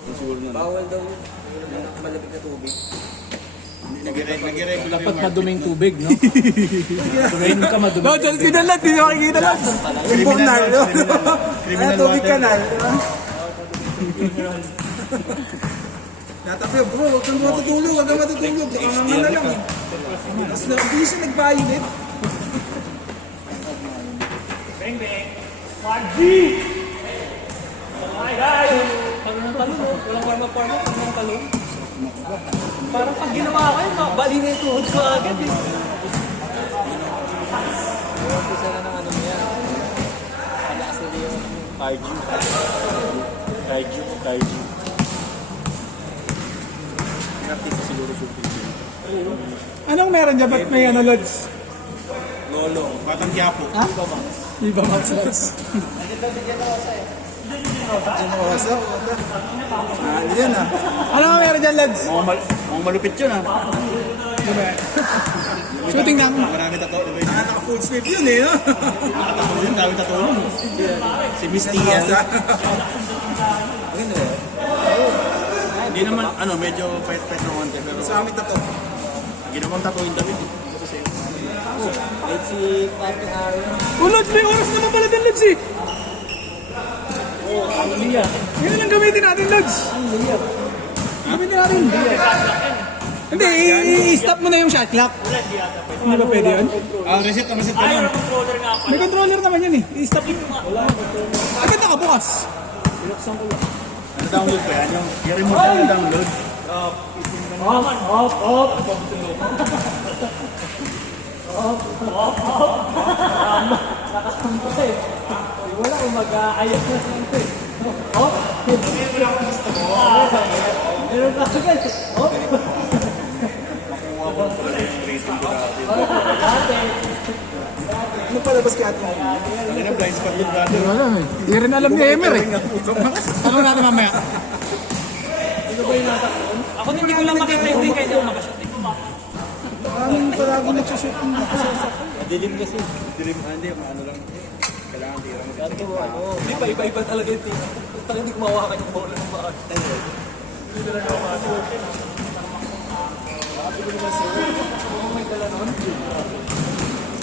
Siguro na. Bawal daw yun. Malamig na tubig. Nag-regular Dapat maduming tubig, no? Tumayin ka maduming. No, Chelsea na lang. Hindi nyo makikita lang. Criminal. Criminal Tubig water. kanal. Natapyo, bro. Huwag kang matutulog. Huwag kang matutulog. Nakanganga na lang. Tapos na, hindi siya nag-violet. Bang, bang. 1G! Hi, guys! Talong ng talong, oh. Walang warm-up. Talong ng talong. Parang pag ginawa ko yun, bali na yung tuhod ko agad eh. Umpisa na ng ano niya. Palakas nila yung Kaiju. Artista siguro shooting. Anong meron dyan? Ba't may ano, Lods? Lolo. Batang Quiapo. Ha? Iba Max Lods. Osa? Ano yan ah? Ano nga meron dyan, Lods? Mukhang malupit yun ah. Shooting lang. Marami tato. Naka-full sleeve yun eh, no? Nakatato yun. Dami tato yun. Si Miss Tia. Maganda ba yun? Hindi naman, medyo fight-fight na konti. Pero Sa amin tato. ginawang tato yung damit. Kahit si Captain Aaron. Oh, Lods, may oras naman pala din, Lods eh. Liya. Yun lang gamitin natin, Lods. Gamitin natin. Hindi, i-stop mo na yung shot clock. Hindi ba pwede yun? Reset ka lang. Controller nga pa. May controller naman yun eh. I-stop yun. Agad nakabukas. Ano download pa yan? Yung remote na download. Off. Nakasampo eh. Wala kung mag-ayos na sa ito eh. Off. Meron ka agad. Off. Ano palabas ka atin? Ano na blind spot yung brother? Wala eh. Hindi rin alam ni Emer eh. Ano natin mamaya? Ako hindi ko lang makita yung ring kaya makashoot. Ang palagi nagsashoot ng Dilim kasi. Dilim, hindi, ano lang. Kailangan tira mo. Dati mo ano. Hindi pa, iba-iba talaga yung team. Talaga hindi ko mawakan yung bola ng bakas.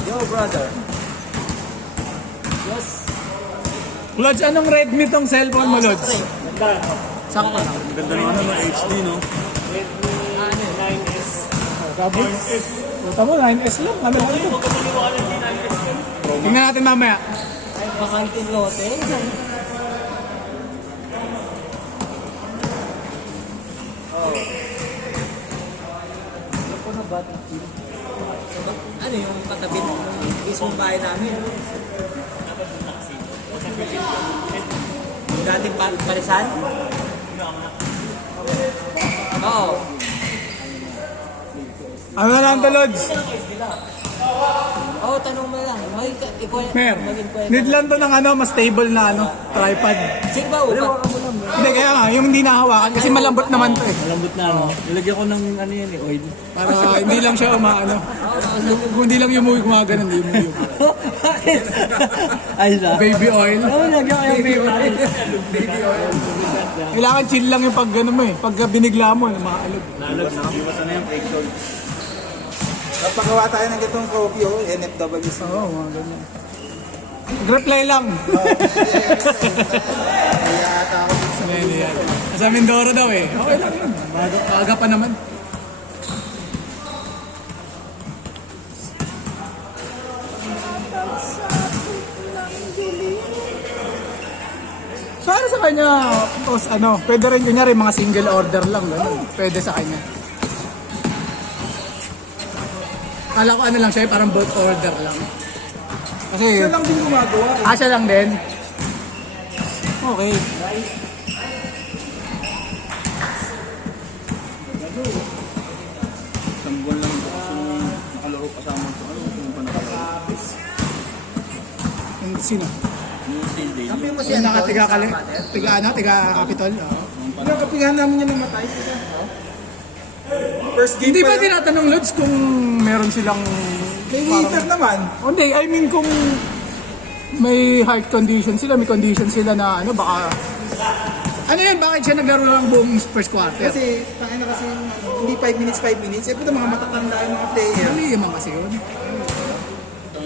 Yo, brother. Yes. Lods, anong Redmi tong cellphone mo, Lods? Sakto lang. Ganda naman HD, no? Sabi? Puta mo, 9S lang. Ano lang ito? Tingnan natin mamaya. Makanting lote. Ano ba? Ano yung katabi ng mismong bahay namin? Yung dating parisan? Oo. Ano na lang ito, Lods? Oo, tanong mo lang. Mer, need lang to ng mas stable na tripod. Sige ba, upa? Hindi, kaya nga, yung hindi nahawakan kasi malambot naman to eh. Malambot na ano. Nilagyan ko ng yan eh, oil. Para hindi lang siya kung hindi lang yung gumagano, hindi yung Ay na. baby oil. Oo, lagyan ko yung baby oil. Kailangan chill lang yung pag mo eh. Pag binigla mo, makaalog. Iwasan na yung fake soul. Napagawa tayo ng itong copy, NFW. Oo, mga ganyan. Reply lang. Kaya ata ako sa yan. Sa Mindoro daw eh. Okay lang yun. Maaga pa naman. Para sa kanya, pwede rin kunyari mga single order lang. Pwede sa kanya. Kala ko lang siya, parang bulk order lang. Kasi siya lang din gumagawa. Siya lang din? Okay. Isang buwan lang ito kasi nung nakalaro kasama ko. Ano kung pa nakalaro? Sino? Yung sale day. Yung nakatiga tiga Capitol. Nakapigahan namin yan ng matay. First game. Hindi ba tinatanong Lods kung meron silang may heater naman? Hindi, I mean kung may heart condition sila, may condition sila na baka Ano yun? Bakit siya naglaro lang buong first quarter? Kasi, tangin na kasi, hindi 5 minutes. Eh, puto mga matatanda yung mga player. Ano yung mga kasi yun?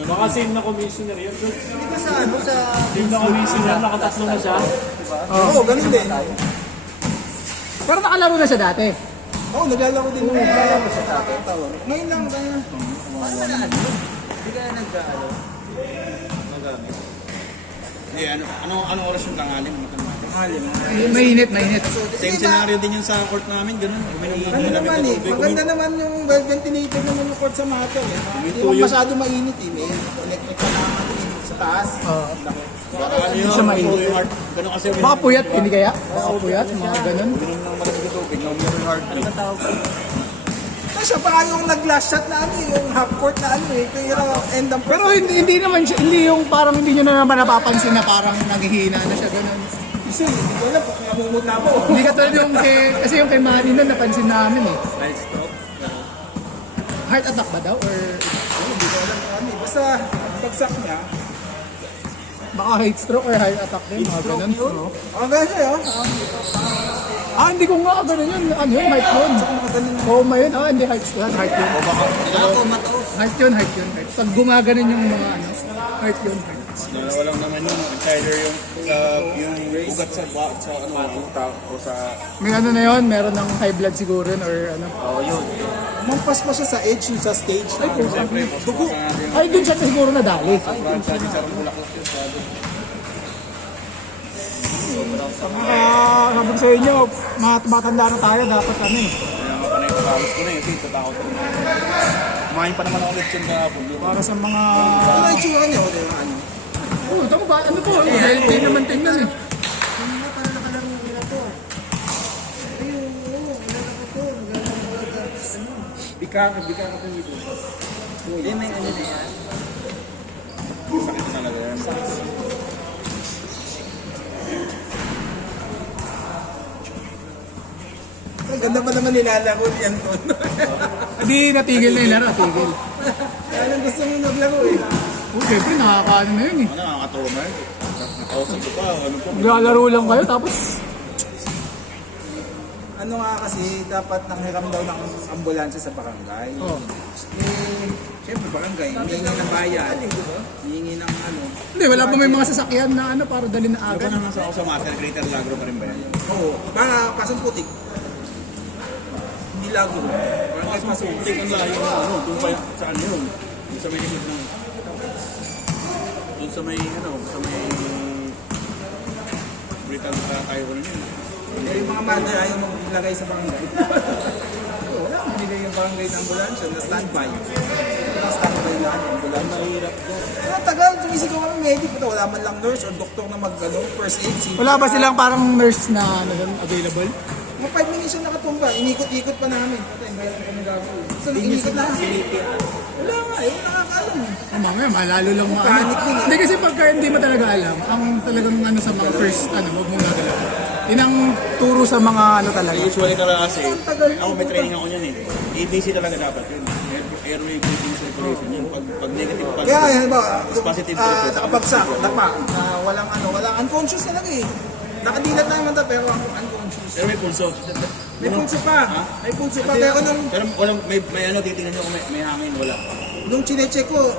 Baka same na commissioner yun. Hindi ka sa ano, sa... Same na commissioner, nakatatlo na siya. Oo, ganun din. Pero nakalaro na siya dati. Oo, naglalaro din mo. Naglalaro siya nakakatawa. Ngayon lang, kaya... Hindi ka nag-ano. Hindi, anong oras yung tangalim? Mainit. Same scenario din yung sa court namin, ganun. Ano naman eh, maganda naman yung well ventilated naman yung court sa Mater eh. Hindi naman masyado mainit eh. May electric na naman init sa taas. Baka ano yun, Siya mainit. yung heart. Ganun kasi. Baka puyat, hindi kaya? Baka puyat, mga ganun. Ganun ng malamig na tubig, yung heart. Ano ba tawag ko? Siya pa yung nag-last shot na ano eh, yung half court na ano eh. Pero end up... Pero hindi naman siya, hindi yung parang hindi nyo na naman napapansin na parang naghihina na siya, ganun. Kasi hindi ko alam kung namumuna mo. Hindi ka tulad yung kasi yung kay Manny nun, napansin namin eh. Wild stroke. Heart attack ba daw? Or Hindi ko alam kung ano eh. Basta bagsak niya. baka heat stroke or heart attack din, mga ganun. Oo. Ang ganda yun. Hindi ko nga ganun yun. Ano yun? Heart yun. Coma yun. Hindi heart yun. Heart yun. Ako, mataos. Heart yun. Pag gumaganon yung mga ano, heart yun. Dalawa lang naman yun, either yung ugat sa utak o sa... May ano na yun, meron ng high blood siguro yun or ano. Mampas pa siya sa edge yung sa stage. Ay, kung Siyempre, dugo. Ay, dun siya siguro nadali. sabi sa Bulaklak yun, sabi. Sabi ko sa inyo, matanda na tayo, dapat ano eh. Kaya nga panay patawis ko na yun, kasi tatakot ko. Kumain pa naman ako ulit yun kahapon. Para sa mga... Ano na itsura niya? O, di ba? Ano? Tama ba? Ano po? Healthy naman tingnan eh. Bika ka po dito. Hindi, may ano na yan. Sakit talaga yan. Ang ganda pa naman nilalaro niyan doon. Hindi, natigil na yung laro, natigil. Kaya nang gusto mo maglaro eh. Siyempre, nakakaano na yun eh. Ano, nakakatrauma yun. Nakausap ko pa, ano pa. Maglalaro lang kayo, tapos... Ano nga kasi, dapat nanghiram daw ng ambulansya sa barangay. Oh. Eh, siyempre barangay, hihingi ng bayan, hihingi ng ano. Hindi, wala pa may mga sasakyan na ano, para dalhin na Ano ba agad. nang nasa ako sa Mater, Greater Lagro pa rin ba yan? Oo, baka pasang putik. Hindi lago. Barangay pasang putik. Ang layo na ano, doon pa sa ano yun. Doon sa may likod ng... Doon sa may ano, sa may... Greater tayo ko rin yun. Eh, yung mga mother ayaw maglagay sa barangay. Oo, wala. Binigay yung barangay ng ambulansya na standby. Standby lang yung ambulansya. Mahirap doon. Tagal, tumisigaw kami medic. Wala man lang nurse or doktor na first aid. Wala ba silang parang nurse na ano, doon, available? Mga 5 minutes yung nakatumba. Inikot-ikot pa namin. Patay, bayan ko nagagawin. So, inikot na. Wala nga, yung nakakaalam. Mamaya, malalo lang mga ano. Panic din eh. Hindi kasi pagka hindi mo talaga alam, ang talagang ano sa mga first, ano, huwag mong gagalaw. Yun ang turo sa mga ano talaga. Usually talaga kasi, ako may training ako niyan eh. ABC talaga dapat yun. Airway breathing circulation yun. Pag negative pag Kaya, yan ba, positive circulation. nakapagsak, dapa, walang ano, walang unconscious talaga eh. Nakadilat na naman ta, pero unconscious. Pero may pulso. May pulso pa. May pulso pa. Pero Pero walang, may ano, titingnan nyo kung may hangin, wala. nung chinecheck ko,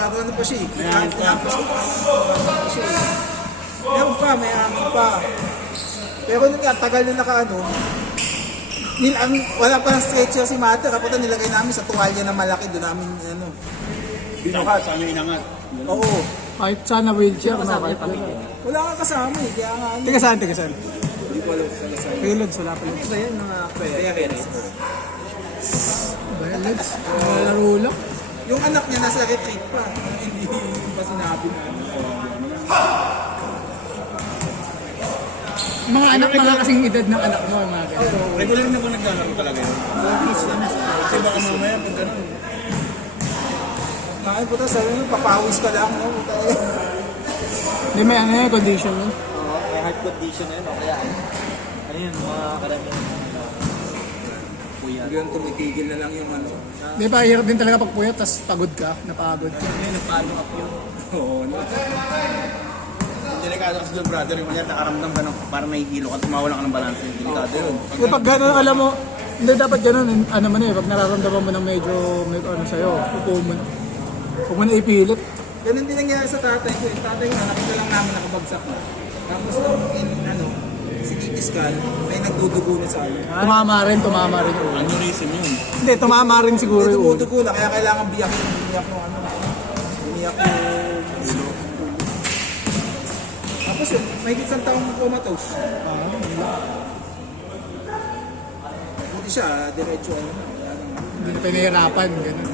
ano pa siya eh. May hangin pa. Meron pa, may hangin pa. Pero nung tagal na nakaano, wala pa ng stretcher si Mater. Kapag nilagay namin sa tuwalya na malaki, doon namin ano. Binuhat, sa amin inangat. Oo. Kahit sana wheelchair, Kasama no? niya pamilya. Wala kang kasama eh. Kaya nga ano. Tiga saan, tiga saan? Hindi ko alam sa kasama. Payloads, wala pa yun. Ano ba yan, mga Kaya Rex. Payloads, laro lang. Yung anak niya nasa retreat pa. Hindi pa sinabi na ano. Mga anak, mga kasing edad ng anak mo, mga ganun. Regular na ba naglalaro talaga yun? Kasi baka mamaya pag gano'n. Bakit po tayo sabi mo, papawis ka lang. No? Hindi, may ano yung condition yun. Oo, may heart condition na yun, o kaya ano yun, mga karamihan kuya. Hanggang tumitigil na lang yung ano. Hindi pa, hirap din talaga pag puyat, tapos pagod ka, napagod ka. Ano yun, nag-follow up yun. Oo. No? Delikado kasi doon, brother. Yung kanya nakaramdam ka ng parang nahihilo ka, tumawala ka ng balance. Delikado yun. Pag gano'n, alam mo, hindi dapat gano'n, ano man eh, pag nararamdaman mo ng medyo, may ano sa'yo, huwag mo na ipilit. Ganun din nangyari sa tatay ko. Yung tatay ko, nakita lang namin nakabagsak na. Tapos CT scan, may nagdudugo na sa akin. Tumama rin yung ulo. Aneurysm yun. Hindi, tumama rin siguro May yung ulo. dumudugo na, kaya kailangan biyak yung ulo. Tapos yun, may isang taong comatose. Buti siya, diretso ano na. Wala nang- Hindi na pinahirapan, gano'n.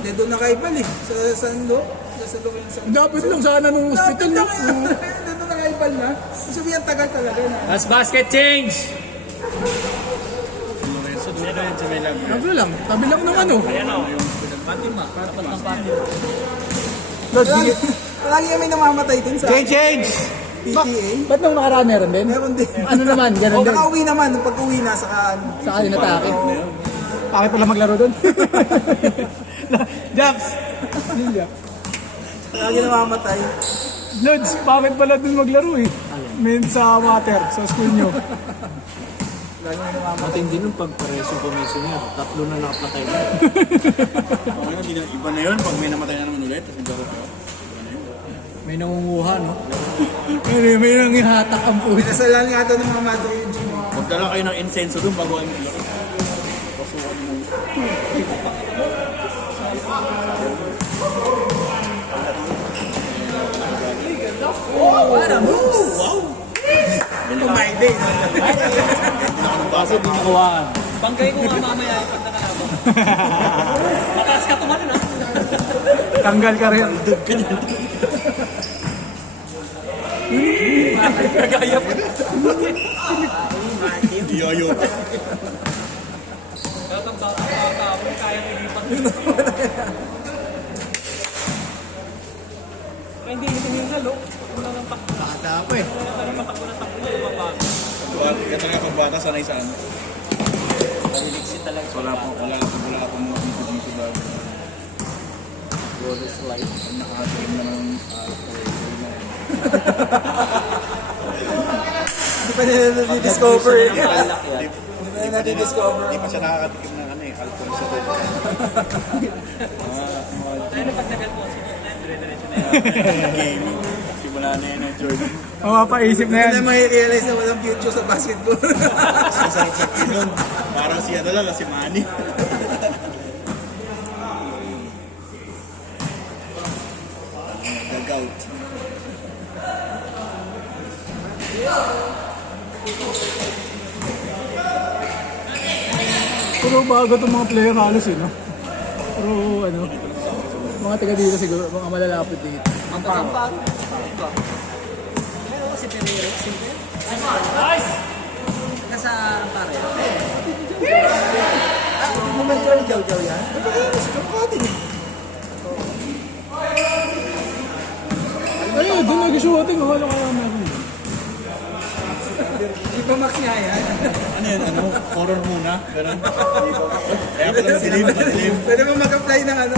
Hindi, doon nakaibal eh. Sa Sando. Sa loob ng Sando. Dapat lang sana nung hospital, no? Doon nakaibal na. Sabihan tagal talaga na. Last basket change! So, doon na yun sa may lab. Sabi lang, tabi lang ng ano. Ayan o. Fatima. Tapat ng Fatima. Lord, sige. Lagi kami namamatay dun sa Change! PTA. Ba't nung nakaraan meron din? Meron din. Ano naman, gano'n din. Nakauwi naman, nung pag-uwi na, saka ano. Sa akin atake. Bakit pala maglaro doon? Jax! Lagi namamatay. Lods, bakit pala doon maglaro eh? Men sa water, sa school nyo. Lagi namamatay. Matindi nun pag pareso commissioner. 3 na nakapatay na. Okay na, iba na yun. Pag may namatay na naman ulit, tapos naglaro ka. May nangunguha, no? May nangihatak ang puso. Pinasalan nga ito ng mga mother yung gym. Magdala kayo ng incenso doon bago kayo maglaro. Pasukan mo. Kumain din. Kasi di nakuhaan. Bangkay ko nga mamaya yung pag nakalaban. Mataas ka tumalun ha. Tanggal ka rin. Kagaya pa. Yoyo. Tatang kaya nilipat. Kaya hindi hinihingal o. Wala nang takbo. Bata pa eh. Wala nang takbo na takbo na lumabago. Kaya talaga pag bata, sanay sa ano. Naliligsit talaga sa Wala pa mga dito ba. roller slide. Pag nakahatiin na ng Hindi pa nila na-discover eh. Nakalak yan. Hindi pa nila na-discover. Hindi pa siya nakakatikim ng ano eh, alcohol sa tubig. Ano pag nagal po? Dire-diretso na yan. Gaming. Simula na yan ng Jordan. Mapapaisip na yan. Hindi na may-realize na walang future sa basketball. Sasarap sa pilon. Parang siya talaga, si Manny. Dugout. Puro bago itong mga player halos eh, no? Puro ano, mga taga dito siguro, mga malalapit dito. Ang pang. Nasa pare. Moment ko yung jaw-jaw yan. Ayun, doon nag-shooting, wala ka namin. Di ba Max nga yan? Ano yun, ano? Horror muna. Ganun. Kaya pala madilim, madilim. Pwede mo mag-apply ng ano?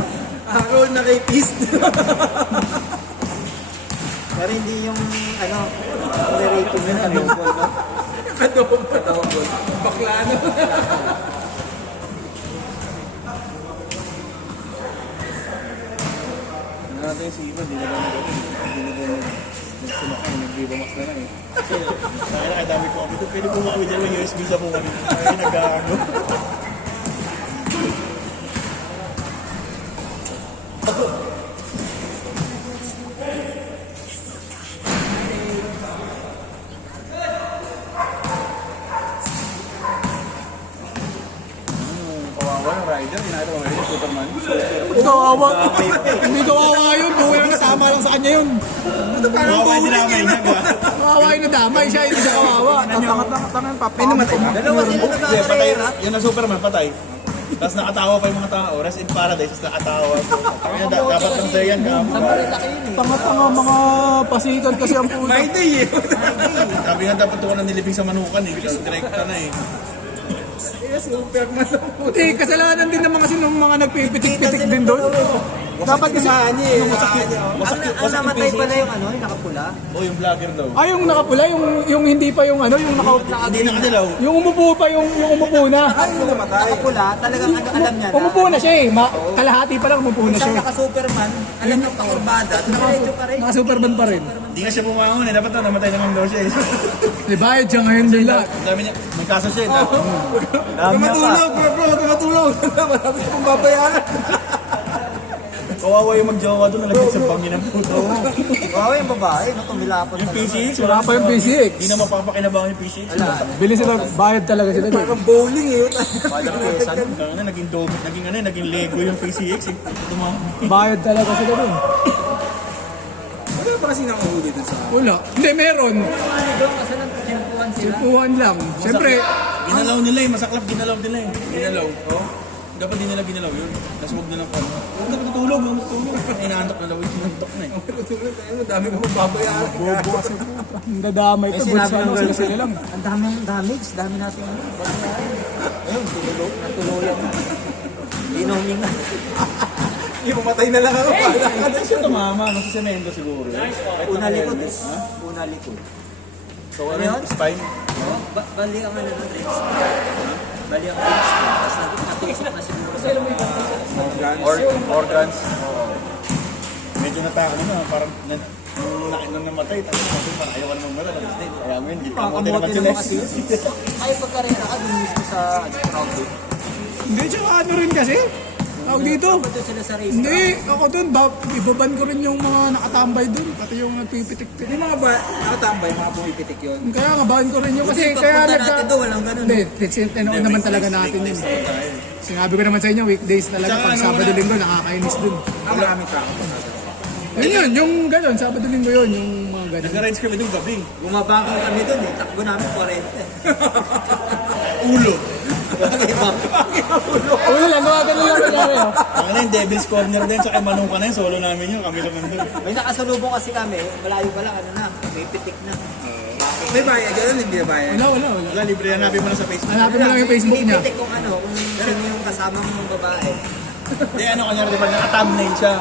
Role na kay Peace. Pero hindi yung ano, rating yun, ano, no? Adobo. Baklano. Ano natin si Ivan, di na ba nagawin? Hindi na ba nagsumakay, nag-viva max na lang eh. Kaya na, dami ko kami ito. Pwede bumawin dyan ng USB sa mukha nito. Kaya nag-ano. Kawawa yung rider, hinahit mo yung Superman. Kawawa. Hindi kawawa yun, buhay lang kasama lang sa kanya yun. Kawawa yung dinamay niya, ga. Kawawa yung nadamay siya, hindi siya kawawa. Tangan pa. May namatay ba? Dalawa sila Hindi, patay. nagkakarera. Yun na Superman, patay. Tapos nakatawa pa yung mga tao. Rest in paradise, tapos nakatawa. Kaya dapat lang sa'yo yan, ka. Tanga-tanga mga pasikat kasi ang puta. May day eh. Sabi nga dapat ko na nilibing sa manukan eh. Kasi direkta na eh. Yes, Superman. Hindi, kasalanan din naman kasi ng mga nagpipitik-pitik din doon. Dapat kasi... Sinahan niya eh. Sinahan niya. Ang namatay pala yung ano, yung nakapula. Oh, yung vlogger daw. Ah, yung nakapula, yung hindi pa yung ano, yung Hindi nakadilaw. yung umupo pa, yung umupo na. Ay, yung namatay. Nakapula, talagang ano, alam niya na. Umupo na siya eh. Kalahati pa lang umupo na Isang siya. naka-Superman, alam niya pakurbada, diretso pa rin. Naka-superman pa rin. Hindi nga siya bumangon eh. Dapat na namatay naman daw siya eh. Di bayad siya ngayon din lahat. Ang dami niya. May kaso siya eh. Huwag ka matulog, bro. Huwag ka matulog. Marami ka pong babayaran. Kawawa yung magjowa doon. Nalagyan sa bangin ng puto. Wow, yung babae, no, tumilapon Yung talaga. PCX. Wala pa yung PCX. Hindi na mapapakinabangan yung PCX. Bilis sila, bayad talaga sila. doon. Parang bowling eh. Walang pesan. Naging dome, naging Lego yung PCX. Bayad talaga sila doon. Wala pa kasi nakahuli dun sa... Wala. Hindi, meron. Doon kasi nang tiyempuan sila. Upuan lang. Siyempre, Ginalaw nila eh. Masaklap ginalaw nila eh. Ginalaw. Oh. Dapat di nila ginalaw yun. Tapos huwag na lang kung huwag na matutulog. Huwag na matutulog. Inaantok na daw. Inaantok na eh. Matulog tayo, madami ka pong babayaran. bobo kasi po. Ang dadamay ito. Sinabi ng Bulsa girlfriend, sila lang. ang daming damage, dami natin ano. Ayun, tulog, natuluyan na. Inumin na. Yung mamatay na lang ako. Hindi siya tumama. Nasa semento siguro. Una likod eh. Una likod. So Ano ano yun? yun? Spine? Bali ang ano ng ribs. Bali ang ribs. Tapos natusok na siguro sa Organs. Medyo nataka na. Parang nung namatay. Tapos parang ayaw ka naman mala. Kaya mo yun. Kamote naman Kamote sila. naman kasi. Ay, pagkarera ka, dun mismo sa crowd. Hindi, tsaka ano rin kasi. Tawag dito. Dapat doon sila sa race. Hindi, ako doon, ibaban ko rin yung mga nakatambay doon. Pati yung nagpipitik-pitik. Yung mga ba, nakatambay, mga pumipitik yun. Kaya nga, bahan ko rin yung kasi Kasi kaya pagpunta natin doon, walang ganun. Hindi, tinawag naman talaga natin yun. Sinabi ko naman sa inyo, weekdays talaga. Tsaka Pag ano Sabado-Linggo, nakakainis doon. Maraming tao. Yun, yung gano'n, Sabado-Linggo yun, yung mga gano'n. Nag-arrange kami doon gabi. Bumabangking kami doon eh. Takbo namin 40. Ulo. Ulo lang, gawa ganun lang nangyari. Oh. Ang na yung Devil's Corner din. Tsaka Manuka na yun. Solo namin yun. Kami lang nandun. May nakasalubong kasi kami, malayo pa lang, ano na, may pitik na. May bayad, gano'n hindi na bayad. Wala. Wala, libre hanapin mo na sa Facebook. Hanapin mo lang yung Facebook May niya. pitik kung ano, kung sino yung kasama mong babae. Hindi, ano kanya, di ba? Naka-thumbnail siya.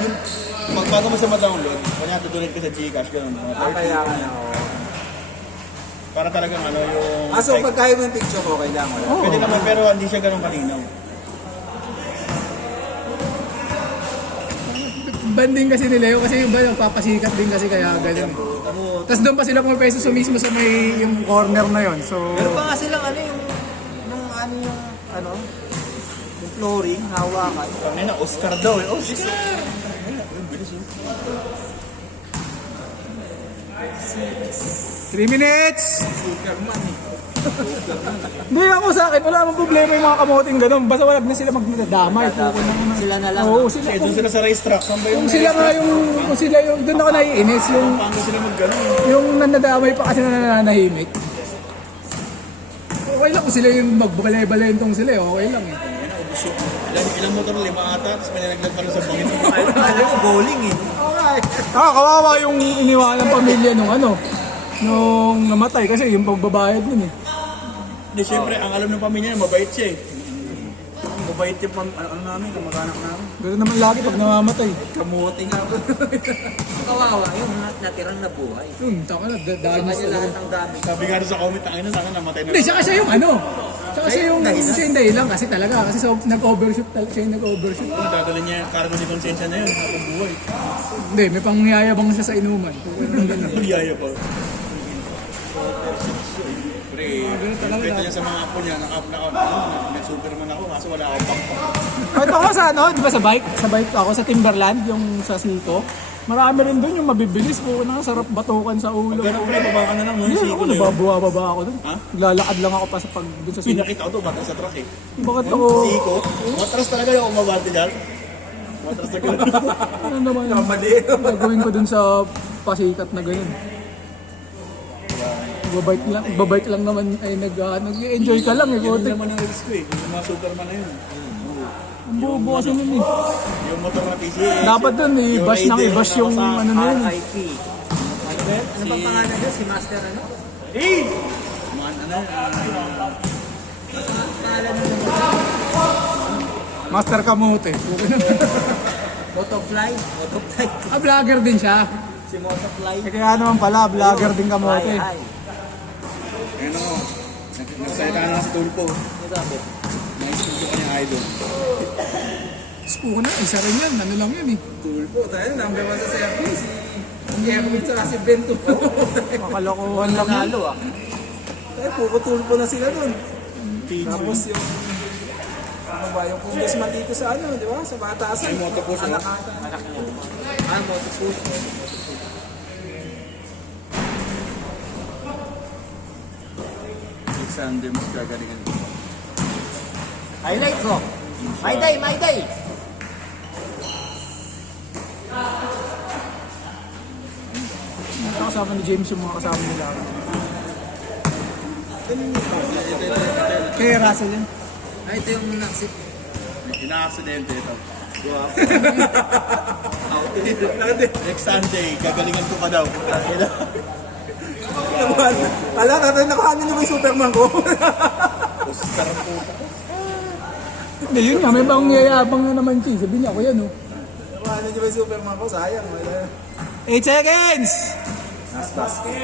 Yung, bago mo sa ma-download, kanya tutulid ka sa Gcash, gano'n. mga 30. Kaya ka na, Para talagang ano yung... so pag kaya mo yung picture ko, okay lang. Wala. Pwede naman, pero hindi siya ganun kalinaw. Banding kasi ni Leo kasi yung ba nagpapasikat din kasi kaya ganun. Tapos doon pa sila pumapeso sa mismo sa may yung corner na yon. So, Pero pa nga silang ano yung yung flooring, hawakan. Kanina, Oscar daw eh. Oscar! Ayun, bilis yun. 3 minutes! Hindi ako sa akin, wala namang problema yung mga kamoting ganun. Basta wala na sila magdadamay. Sila na lang. Oo, sila. Kasi doon sila sa racetrack. Saan ba yung Kung sila nga kung sila yung, doon ako naiinis, Paano sila mag-ganun? yung nanadamay pa kasi nananahimik. Okay lang kung sila yung magbalay-balentong sila, okay lang eh. Ilang motor, 5 ata. Tapos may nalaglag pa rin sa bangin. Alam mo, bowling eh. Kawawa yung iniwanan pamilya nung namatay kasi yung pagbabayad nun eh. Hindi, siyempre, ang alam ng pamilya, mabait siya eh. Mabait yung ano namin, kamag-anak namin. Ganoon naman lagi pag namamatay. Kamuti nga ako. Kawawa, yung natirang nabuhay. Taka na, dahil Kanya mas lahat ng dami. Sabi nga doon sa comment, ang ina, sana namatay na. Hindi, siya yung ano. Siya yung dahilan kasi talaga. Kasi nag-overshoot talaga. Siya yung nag-overshoot. Kung dadalhin niya yung cargo ni konsensya na yun, habang buhay. Hindi, may pangyayabang siya sa inuman. Magyaya pa. Pre, kwento niya sa mga apo niya, may Superman ako, kaso wala akong pangpang. Kahit ako sa ano, di ba sa bike? Sa bike ako, sa Timberland, yung sa Siko. Marami rin doon yung mabibilis po na sarap batukan sa ulo. Ganun pre, baba ka na lang, no? Hindi Siko ako, na yun. nabababa ako doon. Ha? Naglalakad lang ako pa sa pag doon sa Siko. Pinakita ko to, baka sa truck eh. Bakit ako, Siko, matras talaga yung umabante dyan. Matras talaga. ano naman yun? Mali. Gagawin ko dun sa pasikat na ganyan. Babike lang naman ay nag-enjoy ka lang eh. Yun Kote. naman yung ex ko eh, yung mga Superman na yun. Ang bubo kasi nun eh. Yung motor na PCX. Dapat dun i-bash nang i-bash yung ano na yun. RIP. Ano ba? Ano bang pangalan doon? Si Master ano? Hey! Man, ano? Pangalan doon. Master Kamote. Motofly. Motofly. Vlogger din siya. Si Motofly. Eh, kaya naman pala, vlogger din kamote. Hi. Ayun o. Nagsalita na si Tulpo. Ano sabi? Naisip ko kanyang idol. Spuko na, isa rin yan. Ano lang yan eh. Tulpo, tayo number 1 sa CFP. Si Erwin sa si Bento po. Makalokohan lang yan. Nalo ah. Tayo, puro tulpo na sila dun. Tapos yung ano ba, yung congressman dito sa ano, di ba? Sa Batasan. Ay, motopus, Anak oh. ata. Anak niya. Ah, motopus. Alexander mas gagalingan. Highlights ko. My day, my day. Kasama ni James yung mga kasama nila. Kaya Russell yan. Ay, ito yung naksip. Ina-aksidente ito. Next Sunday, gagalingan ko pa daw. Kala natin nakahanin niyo ba yung Superman ko? Oscar po. Hindi, yun nga, may bang yayabang na naman siya. Sabi niya, ako yan oh. Nakahanin niyo ba yung Superman ko? Sayang. Wala. 8 seconds! Last basket.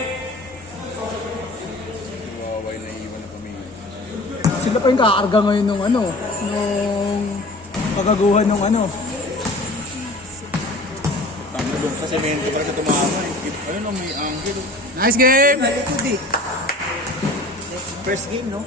Waway na iwan na kami. Sila pa yung kakarga ngayon nung ano, nung kagaguhan nung ano. Tama doon sa semento para sa tumama. Ayun o, may angle. Nice game! First game, no?